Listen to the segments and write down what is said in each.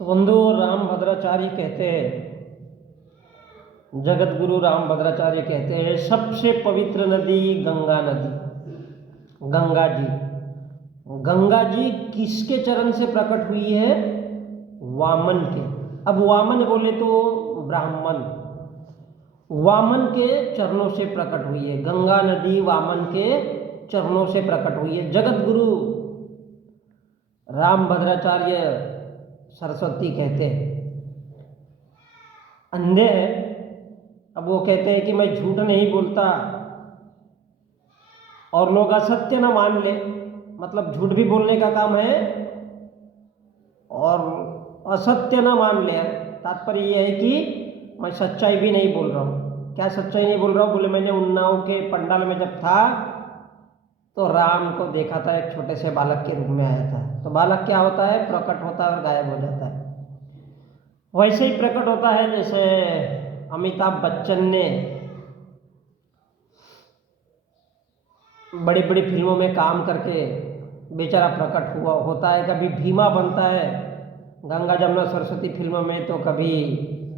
तो बंधु राम भद्राचार्य कहते हैं, जगत गुरु राम भद्राचार्य कहते हैं, सबसे पवित्र नदी गंगा नदी, गंगा जी। गंगा जी किसके चरण से प्रकट हुई है? वामन के। अब वामन बोले तो ब्राह्मण, वामन के चरणों से प्रकट हुई है। गंगा नदी वामन के चरणों से प्रकट हुई है। जगत गुरु राम भद्राचार्य सरस्वती कहते हैं, अंधे हैं। अब वो कहते हैं कि मैं झूठ नहीं बोलता और लोग असत्य न मान ले, मतलब झूठ भी बोलने का काम है और असत्य न मान ले। तात्पर्य ये है कि मैं सच्चाई भी नहीं बोल रहा हूँ। क्या सच्चाई नहीं बोल रहा हूँ? बोले मैंने उन्नाव के पंडाल में जब था तो राम को देखा था, एक छोटे से बालक के रूप में आया था। तो बालक क्या होता है? प्रकट होता है और गायब हो जाता है। वैसे ही प्रकट होता है जैसे अमिताभ बच्चन ने बड़ी बड़ी फिल्मों में काम करके बेचारा प्रकट हुआ होता है। कभी भीमा बनता है गंगा जमुना सरस्वती फिल्मों में, तो कभी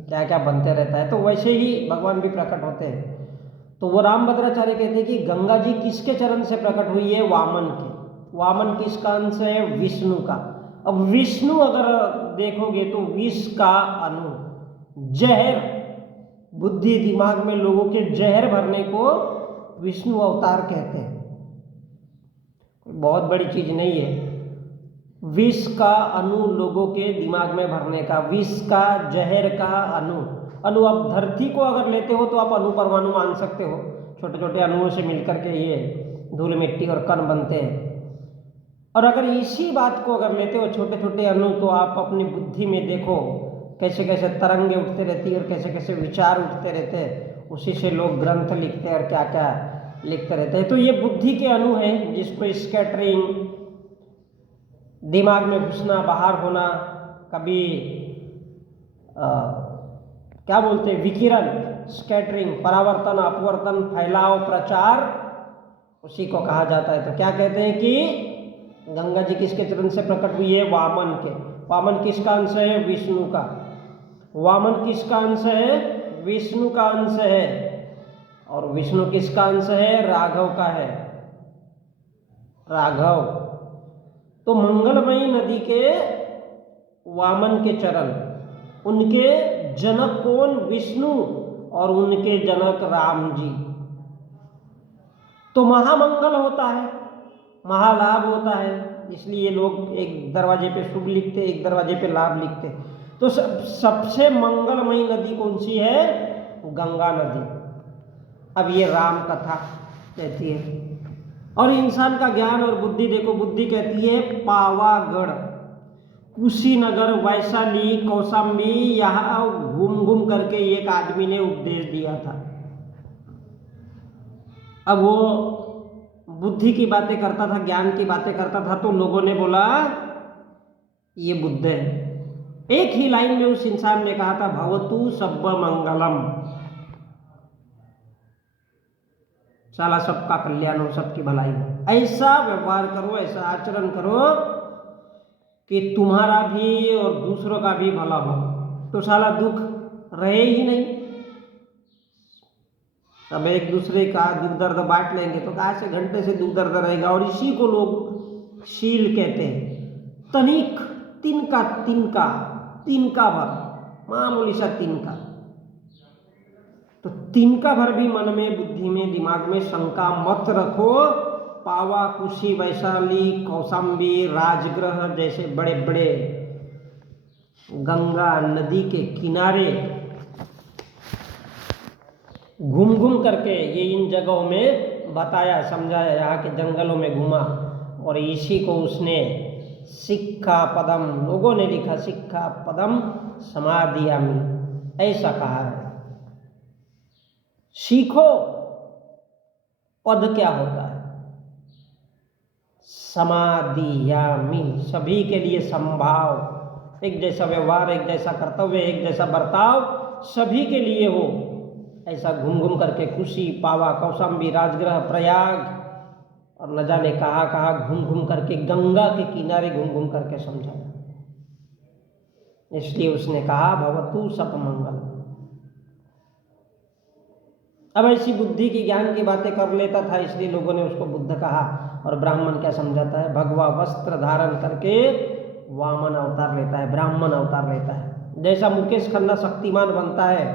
क्या क्या बनते रहता है। तो वैसे ही भगवान भी प्रकट होते हैं। तो वो राम भद्राचार्य कहते हैं कि गंगा जी किसके चरण से प्रकट हुई है? वामन के। वामन किसका अंश है? विष्णु का। अब विष्णु अगर देखोगे तो विष का अणु, जहर, बुद्धि दिमाग में लोगों के जहर भरने को विष्णु अवतार कहते हैं। बहुत बड़ी चीज नहीं है। विष का अणु लोगों के दिमाग में भरने का, विष का जहर का अणु। अणु, आप धरती को अगर लेते हो तो आप अणु परमाणु मान सकते हो। छोटे छोटे अणुओं से मिलकर के ये धूल मिट्टी और कण बनते हैं। और अगर इसी बात को अगर लेते हो छोटे छोटे अणु, तो आप अपनी बुद्धि में देखो कैसे कैसे तरंगे उठते रहती है और कैसे कैसे विचार उठते रहते हैं। उसी से लोग ग्रंथ लिखते हैं और क्या क्या लिखते रहते हैं। तो ये बुद्धि के अणु हैं, जिसको स्कैटरिंग, दिमाग में घुसना बाहर होना, कभी क्या बोलते हैं, विकिरण, स्कैटरिंग, परावर्तन, अपवर्तन, फैलाव, प्रचार, उसी को कहा जाता है। तो क्या कहते हैं कि गंगा जी किसके चरण से प्रकट हुई है? वामन के। वामन किसका अंश है? विष्णु का। वामन किसका अंश है? विष्णु का अंश है। और विष्णु किसका अंश है? राघव का है। राघव। तो मंगलमयी नदी के वामन के चरण, उनके जनक कौन? विष्णु, और उनके जनक राम जी। तो महामंगल होता है, महालाभ होता है। इसलिए लोग एक दरवाजे पे शुभ लिखते, एक दरवाजे पे लाभ लिखते। तो सबसे मंगलमयी नदी कौन सी है? गंगा नदी। अब ये राम कथा कहती है। और इंसान का ज्ञान और बुद्धि देखो, बुद्धि कहती है पावागढ़, कुशीनगर, वैशाली, कौशाम्बी, यहाँ घूम घूम करके एक आदमी ने उपदेश दिया था। अब वो बुद्धि की बातें करता था, ज्ञान की बातें करता था, तो लोगों ने बोला ये बुद्ध है। एक ही लाइन में उस इंसान ने कहा था, भवतु सब्ब मंगलम, साला सबका कल्याण हो, सबकी भलाई हो। ऐसा व्यवहार करो, ऐसा आचरण करो कि तुम्हारा भी और दूसरों का भी भला हो, तो साला दुख रहे ही नहीं। अब एक दूसरे का दुख दर्द बांट लेंगे तो कहाँ से घंटे से दुख दर्द रहेगा। और इसी को लोग शील कहते हैं। तनिक, तिनका, तिनका, तिनका भर, मामूली सा तिनका। तो तिनका भर भी मन में, बुद्धि में, दिमाग में शंका मत रखो। पावा, कुशी, वैशाली, कौशाम्बी, राजगृह जैसे बड़े बड़े गंगा नदी के किनारे घूम घूम करके ये इन जगहों में बताया, समझाया। यहाँ के जंगलों में घूमा और इसी को उसने सिक्खा पदम, लोगों ने लिखा सिक्खा पदम समाधियामि, ऐसा कहा है। सीखो पद क्या होता है? समाधियामि, सभी के लिए संभाव, एक जैसा व्यवहार, एक जैसा कर्तव्य, एक जैसा बर्ताव सभी के लिए हो। ऐसा घूम घूम करके कुशी, पावा, कौशाम्बी, राजगृह, प्रयाग और न जाने कहाँ घूम घूम करके, गंगा के किनारे घूम घूम करके समझाया। इसलिए उसने कहा भवतु सप मंगल। अब ऐसी बुद्धि की ज्ञान की बातें कर लेता था, इसलिए लोगों ने उसको बुद्ध कहा। और ब्राह्मण क्या समझाता है, भगवा वस्त्र धारण करके वामन अवतार लेता है, ब्राह्मण अवतार लेता है। जैसा मुकेश खन्ना शक्तिमान बनता है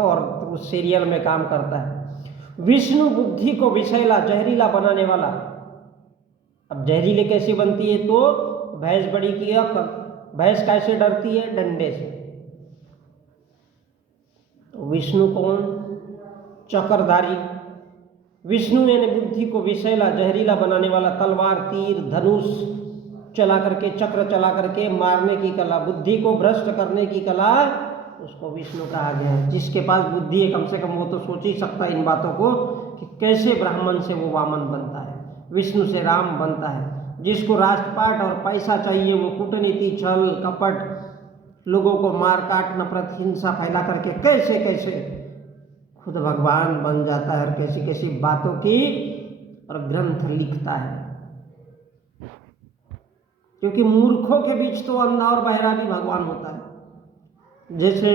और उस सीरियल में काम करता है, विष्णु बुद्धि को विषैला जहरीला बनाने वाला। अब जहरीले कैसे बनती है, तो भैंस बड़ी की भैंस कैसे डरती है, डंडे से। तो विष्णु कौन, चक्रधारी। विष्णु यानी बुद्धि को विषैला जहरीला बनाने वाला, तलवार तीर धनुष चला करके, चक्र चला करके मारने की कला, बुद्धि को भ्रष्ट करने की कला, उसको विष्णु कहा गया है। जिसके पास बुद्धि है कम से कम वो तो सोच ही सकता है इन बातों को कि कैसे ब्राह्मण से वो वामन बनता है, विष्णु से राम बनता है। जिसको राष्ट्रपाट और पैसा चाहिए वो कूटनीति, छल कपट, लोगों को मार काट नफरत हिंसा फैला करके कैसे कैसे खुद भगवान बन जाता है, और कैसी कैसी बातों की और ग्रंथ लिखता है। क्योंकि मूर्खों के बीच तो अंधा और बहरा भी भगवान होता है। जैसे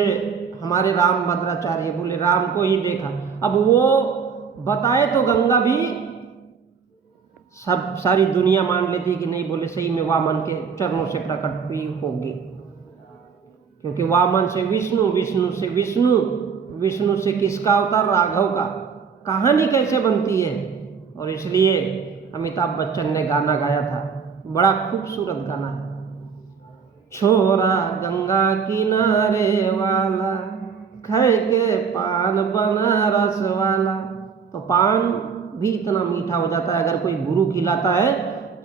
हमारे राम भद्राचार्य बोले राम को ही देखा, अब वो बताए तो गंगा भी सब सारी दुनिया मान लेती कि नहीं, बोले सही में वामन के चरणों से प्रकट हुई होगी। क्योंकि वामन से विष्णु, विष्णु से विष्णु, विष्णु से किसका अवतार, राघव का। कहानी कैसे बनती है। और इसलिए अमिताभ बच्चन ने गाना गाया था, बड़ा खूबसूरत गाना है, छोरा गंगा किनारे वाला, खाए के पान बनारस वाला। तो पान भी इतना मीठा हो जाता है, अगर कोई गुरु खिलाता है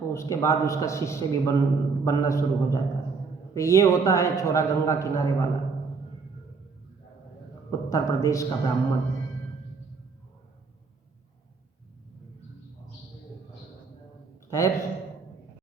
तो उसके बाद उसका शिष्य भी बनना शुरू हो जाता है। तो ये होता है छोरा गंगा किनारे वाला, उत्तर प्रदेश का ब्राह्मण। खैर